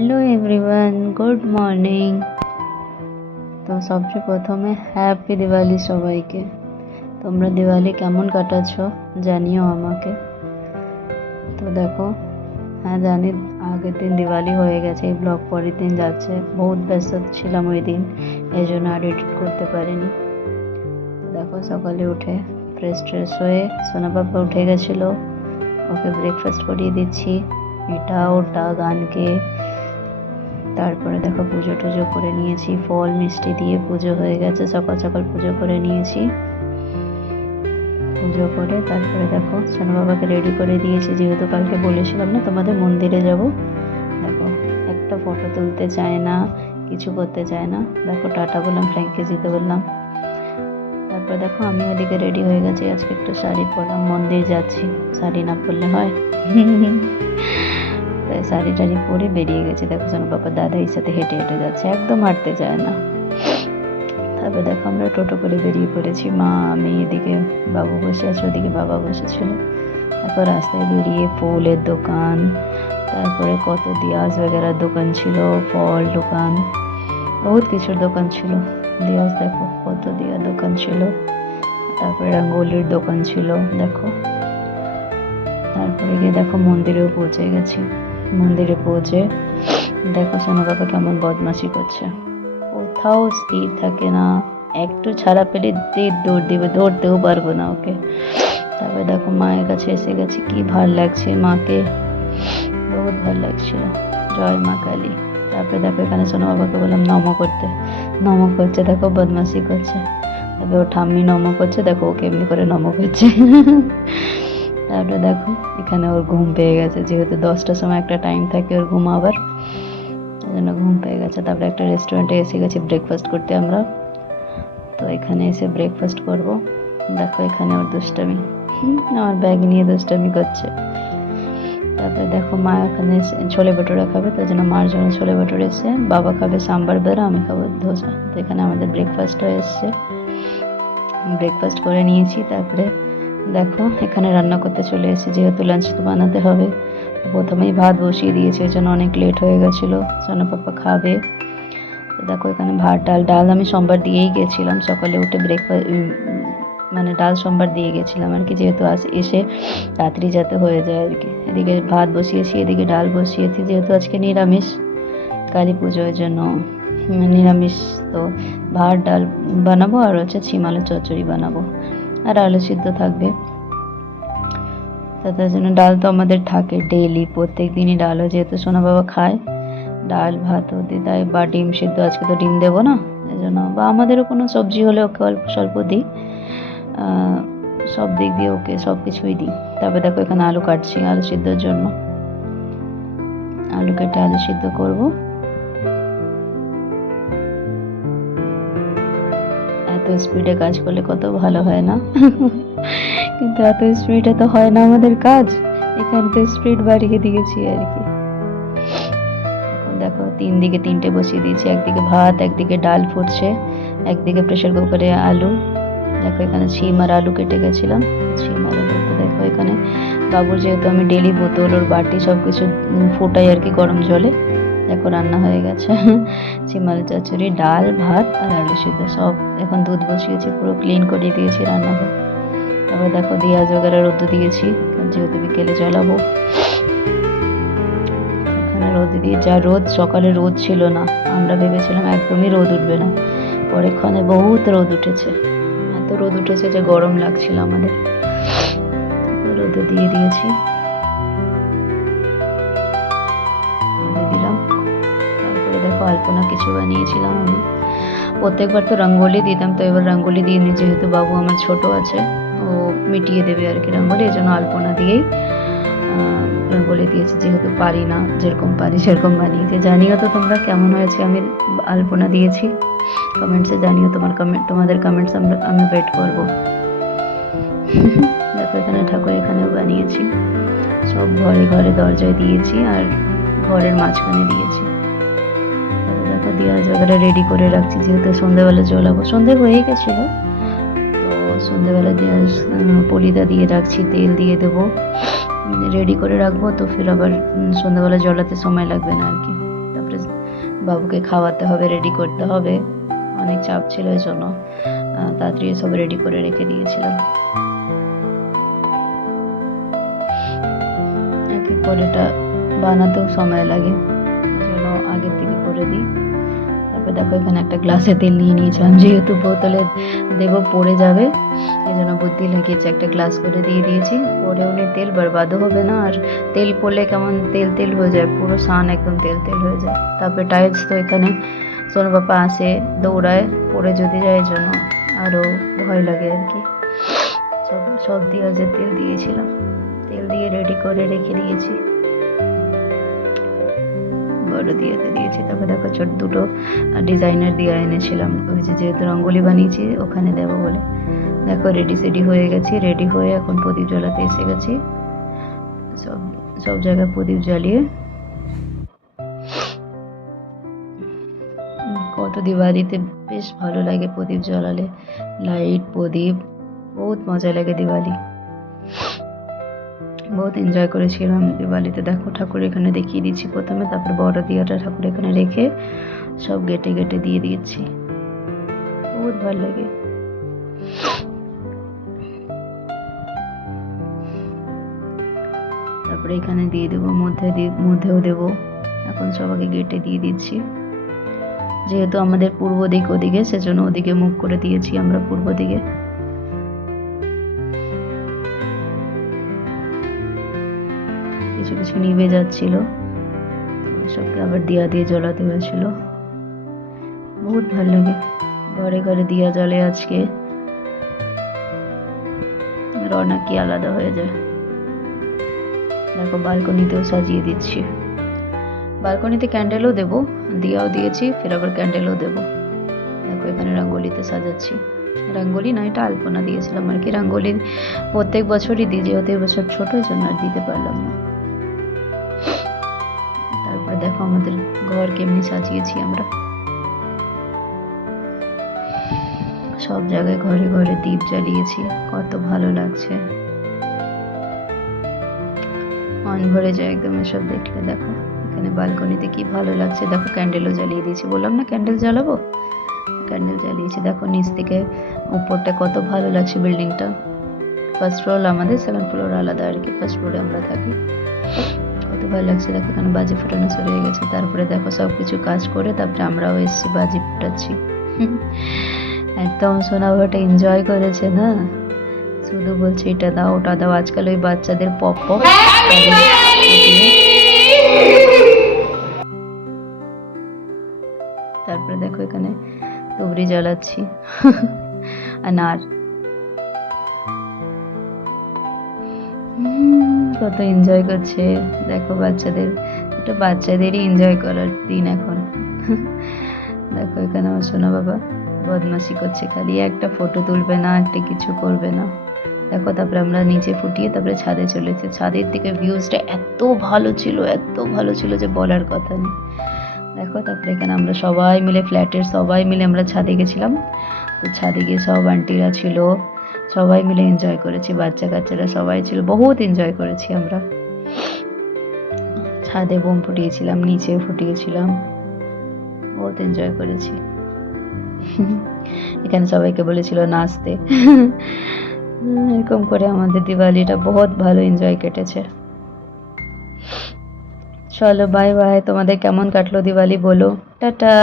Hello everyone, good morning. তো সবচেয়ে প্রথমে হ্যাপি দিওয়ালি সবাইকে। তোমরা দিওয়ালি কেমন কাটাচ্ছ জানিও আমাকে। তো দেখো, হ্যাঁ জানি আগের দিন দিওয়ালি হয়ে গেছে, এই ব্লগ পরের দিন যাচ্ছে। বহুত ব্যস্ত ছিলাম ওই দিন, এই জন্য আর এডিট করতে পারিনি। দেখো সকালে উঠে ফ্রেশ হয়ে সোনা পাপা উঠে গেছিলো, ওকে ব্রেকফাস্ট করিয়ে দিচ্ছি, এটা ওটা গান গেয়ে। তারপরে দেখো পুজো টুজো করে নিয়েছি, ফল মিষ্টি দিয়ে পুজো হয়ে গেছে। সকাল সকাল পুজো করে নিয়েছি, পুজো করে তারপরে দেখো সোনা বাবাকে রেডি করে দিয়েছি, যেহেতু কালকে বলেছিলাম না তোমাদের মন্দিরে যাব। দেখো একটা ফটো তুলতে চায় না, কিছু করতে চায় না। দেখো টাটা বললাম, ফ্র্যাঙ্ককে যেতে বললাম। তারপর দেখো আমি ওদিকে রেডি হয়ে গেছি, আজকে একটু শাড়ি পরলাম, মন্দির যাচ্ছি, শাড়ি না পরলে হয়। তাই শাড়ি টাড়ি পরে বেরিয়ে গেছে। দেখো সোনা বাবা দাদাইয়ের সাথে হেঁটে হেঁটে যাচ্ছে, একদম হাঁটতে চায় না। তারপর দেখো আমরা টোটো করে বেরিয়ে পড়েছি, মা আমি, এদিকে বাবু বসে আছে, ওদিকে বাবা বসেছিল। তারপর রাস্তায় বেরিয়ে ফুলের দোকান, তারপরে কত দিয়াস বগেরার দোকান ছিল, ফল দোকান, বহুত কিছুর দোকান ছিল। দিয়াস দেখো কত দিয়া দোকান ছিল, তারপরে রঙ্গোলির দোকান ছিল দেখো। তারপরে গিয়ে দেখো মন্দিরেও পৌঁছে গেছি। মন্দিরে পৌঁছে দেখো সোনা বাবা কেমন বদমাশি করছে, কোথাও স্থির থাকে না, একটু ছাড়া পেলে দৌড় দিবে, ধরতেও পারবো না ওকে। তারপরে দেখো মায়ের কাছে এসে গেছি, কি ভাল লাগছে মাকে, বহুত ভাল লাগছিল। জয় মা কালী। তারপরে দেখো এখানে সোনা বাবাকে বললাম নমো করতে, নমো করছে, দেখো বদমাশি করছে। তারপরে ও ঠাম্মি নমো করছে, দেখো ওকে এমনি করে নমো করছে। তারপরে দেখো এখানে ওর ঘুম পেয়ে গেছে, যেহেতু 10টার সময় একটা টাইম থাকে ওর ঘুমাবার, এই জন্য ঘুম পেয়ে গেছে। তারপরে একটা রেস্টুরেন্টে এসে গেছি ব্রেকফাস্ট করতে আমরা। তো এখানে এসে ব্রেকফাস্ট করব। দেখো এখানে ওর দুষ্টামি, আমার ব্যাগ নিয়ে দুষ্টামি করছে। তারপরে দেখো মা এখানে ছোলে ভটুরা খাবে, তার জন্য মার জন্য ছোলে ভটুরে এসছে, বাবা খাবে সাম্বার বেড়া, আমি খাবো ধোসা। তো এখানে আমাদের ব্রেকফাস্ট হয়ে এসছে, ব্রেকফাস্ট করে নিয়েছি। তারপরে দেখো এখানে রান্না করতে চলে এসেছি, যেহেতু লাঞ্চ তো বানাতে হবে। প্রথমেই ভাত বসিয়ে দিয়েছি, ওই জন্য অনেক লেট হয়ে গেছিলো, সোনা পাপা খাবে। তো দেখো এখানে ভাত ডাল আমি সোমবার দিয়েই গেছিলাম, সকালে উঠে ব্রেকফাস্ট মানে ডাল সোমবার দিয়ে গেছিলাম আর কি, যেহেতু এসে তাড়াতাড়ি যাতে হয়ে যায় আর কি। এদিকে ভাত বসিয়েছি, এদিকে ডাল বসিয়েছি, যেহেতু আজকে নিরামিষ, কালী পুজোর জন্য নিরামিষ। তো ভাত ডাল বানাবো, আর হচ্ছে ছিমালের চচ্চড়ি বানাবো, আর আলু সিদ্ধ থাকবে। তার জন্য ডাল তো আমাদের থাকে ডেইলি, প্রত্যেক দিনই ডাল হয়, যেহেতু সোনা বাবা খায় ডাল ভাতও দিই, তাই বা ডিম সিদ্ধ, আজকে তো ডিম দেবো না এই জন্য, বা আমাদেরও কোনো সবজি হলে ওকে অল্প স্বল্প দিই, সব দিক দিয়ে ওকে সব কিছুই দিই। তারপরে দেখো এখানে আলু কাটছি আলু সিদ্ধর জন্য, আলু কেটে আলু সিদ্ধ করবো। এত স্পিডে কাজ করলে কত ভালো হয় না, কিন্তু এত স্পিডে তো হয় না আমাদের কাজ, এখানে তো স্পিড বাড়িয়ে দিয়েছি আর কি। এখন দেখো 3 দিকে 3টে বসিয়ে দিয়েছি, একদিকে ভাত, একদিকে ডাল ফুটছে, একদিকে প্রেশার কুকারে আলু। দেখো এখানে ছিম আর আলু কেটে গেছিলাম, ছিম আর আলু। দেখো এখানে বাবুর যেহেতু আমি ডেলি বোতল ওর বাটি সব কিছু ফোটাই আর কি গরম জলে। দেখো রান্না হয়ে গেছে, ছিমালের চচ্চড়ি, ডাল ভাত আর আলু সিদ্ধ সব। এখন দুধ বসিয়েছি, পুরো ক্লিন করে দিয়েছি রান্নাঘর। তারপর দেখো দিয়া জোগাড়া রোদ দিয়েছি, যেহেতু বিকেলে জ্বালাবো। এখানে রোদ দিয়ে, যা রোদ, সকালে রোদ ছিল না, আমরা ভেবেছিলাম একদমই রোদ উঠবে না, পরেক্ষণে বহুত রোদ উঠেছে, এত রোদ উঠেছে যে গরম লাগছিল আমাদের। রোদে দিয়ে দিয়েছি, রোদে দিলাম। তারপরে দেখো আলপনা কিছু বানিয়েছিলাম আমি, প্রত্যেকবার তো রঙ্গোলি দিতাম, তো এবার রঙ্গোলি দিইনি, যেহেতু বাবু আমার ছোট আছে, ও মিটিয়ে দেবে আর কি রঙ্গোলি, এই জন্য আলপনা দিয়েই রঙ্গোলি দিয়েছি, যেহেতু পারি না, যেরকম পারি সেরকম বানিয়েছি। জানিও তো তোমরা কেমন হয়েছে আমি আলপনা দিয়েছি, কমেন্টসে জানিও, তোমাদের কমেন্টস আমি ওয়েট করবো। দেখো এখানে ঠাকুর এখানেও বানিয়েছি, সব ঘরে ঘরে দরজায় দিয়েছি আর ঘরের মাঝখানে দিয়েছি। দেখো দিয়া জোগাড়া রেডি করে রাখছি, যেহেতু সন্ধ্যেবেলা জ্বলাবো, সন্ধ্যে হয়ে গেছিলো, তো সন্ধ্যেবেলা দিয়া পলিদা দিয়ে রাখছি, তেল দিয়ে দেবো, রেডি করে রাখবো, তো ফির আবার সন্ধ্যাবেলা জ্বলাতে সময় লাগবে না আর কি। বাবুকে খাওয়াতে হবে, রেডি করতে হবে, অনেক চাপ ছিল এই জন্য তাড়াতাড়ি সব রেডি করে রেখে দিয়েছিলাম। এক এক করে এটা বানাতেও সময় লাগে, এই জন্য আগের থেকে করে দিই। তারপর দেখো এখানে একটা গ্লাসে তেল নিয়ে নিয়েছিলাম, যেহেতু বোতলে দেব পড়ে যাবে, এই জন্য বুদ্ধি লাগিয়েছি, একটা গ্লাস করে দিয়ে দিয়েছি। পরেও নি, তেল বরবাদও হবে না, আর তেল পড়লে কেমন তেল তেল হয়ে যায়, পুরো সান একদম তেল তেল হয়ে যায়। তারপরে টাইলস তো এখানে সোনু বাবা আসে, দৌড়ায়, পড়ে যদি যায়, এই জন্য আরও ভয় লাগে আর কি। সব দিয়ে যে তেল দিয়েছিলাম, তেল দিয়ে রেডি করে রেখে দিয়েছি, বড় দিয়াতে দিয়েছি। তারপর দেখো ছোট দুটো ডিজাইনার দিয়া এনেছিলাম, ওই যে যেহেতু রঙ্গোলি বানিয়েছি ওখানে দেবো বলে। দেখো রেডি সেডি হয়ে গেছি, রেডি হয়ে এখন প্রদীপ জ্বালাতে এসে গেছি। সব জায়গায় প্রদীপ জ্বালিয়ে, কত দিওয়ালিতে বেশ ভালো লাগে প্রদীপ জ্বালালে, লাইট প্রদীপ, বহুত মজা লাগে দিওয়ালি, বহুত এনজয় করেছিলাম দিওয়ালিতে। দেখো ঠাকুর এখানে দেখিয়ে দিচ্ছি প্রথমে, তারপর বড় দিয়াটা ঠাকুর এখানে রেখে সব গেটে গেটে দিয়ে দিয়েছি, বহুত ভালো লাগে। তারপরে এখানে দিয়ে দেবো, মধ্যেও দেবো। এখন সবাইকে গেটে দিয়ে দিচ্ছি, যেহেতু আমাদের পূর্ব দিক ওদিকে, সেজন্য ওদিকে মুখ করে দিয়েছি আমরা, পূর্ব দিকে। কিছু কিছু নিভে যাচ্ছিল, সবকে আবার দিয়া দিয়ে জ্বলাতে হয়েছিল। বহুত ভালো লাগে, ঘরে ঘরে দিয়া জ্বলে আজকে, রওনা কি আলাদা হয়ে যায়। দেখো বালকনিতেও সাজিয়ে দিচ্ছি, বালকনিতে ক্যান্ডেলও দেবো, দিয়াও দিয়েছি, ফের আবার ক্যান্ডেলও দেবো। দেখো এখানে রঙ্গোলিতে সাজাচ্ছি, রঙ্গোলি না, এটা আলপনা দিয়েছিলাম আর কি। রঙ্গোলি প্রত্যেক বছরই দিই, যেহেতু এবছর ছোট, এই জন্য আর দিতে পারলাম না। তারপরে দেখো আমাদের ঘর কেমনি সাজিয়েছি আমরা, সব জায়গায় ঘরে ঘরে দীপ জ্বালিয়েছি, কত ভালো লাগছে, মন ভরে যায় একদম এসব দেখলে। দেখো এখানে বালকনিতে কি ভালো লাগছে, দেখো ক্যান্ডেলও জ্বালিয়ে দিয়েছি, বললাম না ক্যান্ডেল জ্বালাবো, ক্যান্ডেল জ্বালিয়েছি। দেখো নিচ থেকে উপরটা কত ভালো লাগছে, বিল্ডিংটা। ফার্স্ট ফ্লোর আমাদের, সেকেন্ড ফ্লোর আলাদা আর কি, ফার্স্ট ফ্লোরে আমরা থাকি। কত ভালো লাগছে, দেখো এখানে বাজি ফোটানো শুরু হয়ে গেছে। তারপরে দেখো সব কিছু কাজ করে তারপরে আমরাও এসেছি, বাজি ফুটাচ্ছি। একদম সোনা বাবাটা এনজয় করেছে না, শুধু বলছে এটা দাও ওটা দাও। আজকাল ওই বাচ্চাদের পপ পপ, তারপরে দেখো এখানে তুবড়ি জ্বালাচ্ছি, আনার, কত এনজয় করছে দেখো বাচ্চাদের, এটা বাচ্চাদেরই এনজয় করার দিন এখন। দেখো এখানে আমার সোনা বাবা বদমাশি করছে, খালি একটা ফটো তুলবে না, একটা কিছু করবে না। দেখো তারপরে আমরা নিচে ফুটিয়ে তারপরে ছাদে চলেছে, ছাদের থেকে ভিউজটা এত ভালো ছিল, এত ভালো ছিল যে বলার কথা নেই। দেখো তারপরে এখানে আমরা সবাই মিলে, ফ্ল্যাটের সবাই মিলে আমরা ছাদে গেছিলাম। তো ছাদে গিয়ে সব আন্টিরা ছিল, সবাই মিলে এনজয় করেছি, বাচ্চা কাচ্চারা সবাই ছিল, বহুত এনজয় করেছি আমরা। ছাদে বোম ফুটিয়েছিলাম, নিচে ফুটিয়েছিলাম, বহুত এনজয় করেছি। এখানে সবাইকে বলেছিল নাচতে। এরকম করে আমাদের দিওয়ালিটা বহুত ভালো এনজয় কেটেছে। চলো বাই বাই, তোমাদের কেমন কাটলো দিওয়ালি বলো, টাটা।